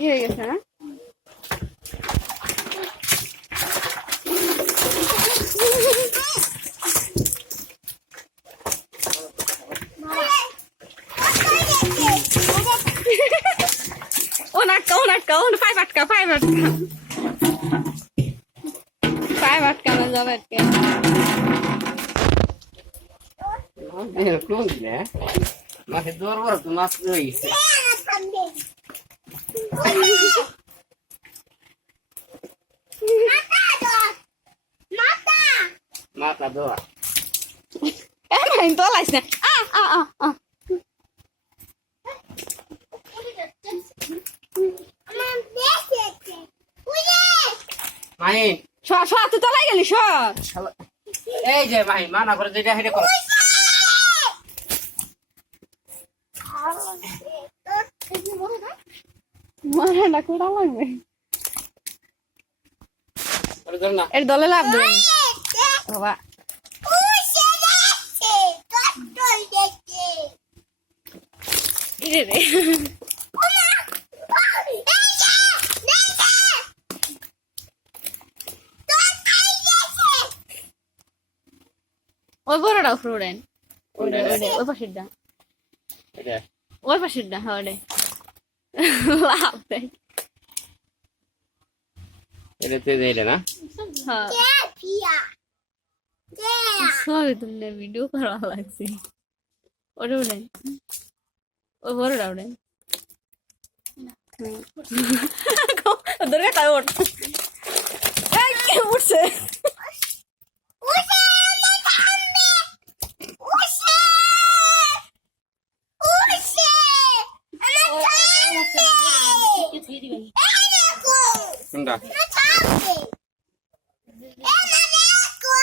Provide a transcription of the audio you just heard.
হয়ে গেছে না? ও পায়ে পাটকা না যাবে মাকে দৌড় তো মাছ রয়ে গেছে মাথা দোয়া তো লাইস না মাহি তুই তলাই গেলি এই যে মাহি মানা করে যেটা হেঁটে করো মারাটা কোড়া লাগবে না এর দলে লাভ দেবে বাবা রে ওই বড়টা উপরে উড়েন ওই পাশেরটা ওই পাশেরটা হ্যাঁ লাভ দেয় এটাতে দিলে না সবই তুমি ভিডিও করা লাগছে ওটা উড়েন ওই বড়টা উড়েন ধরে কায় ওঠ উঠছে কোনটা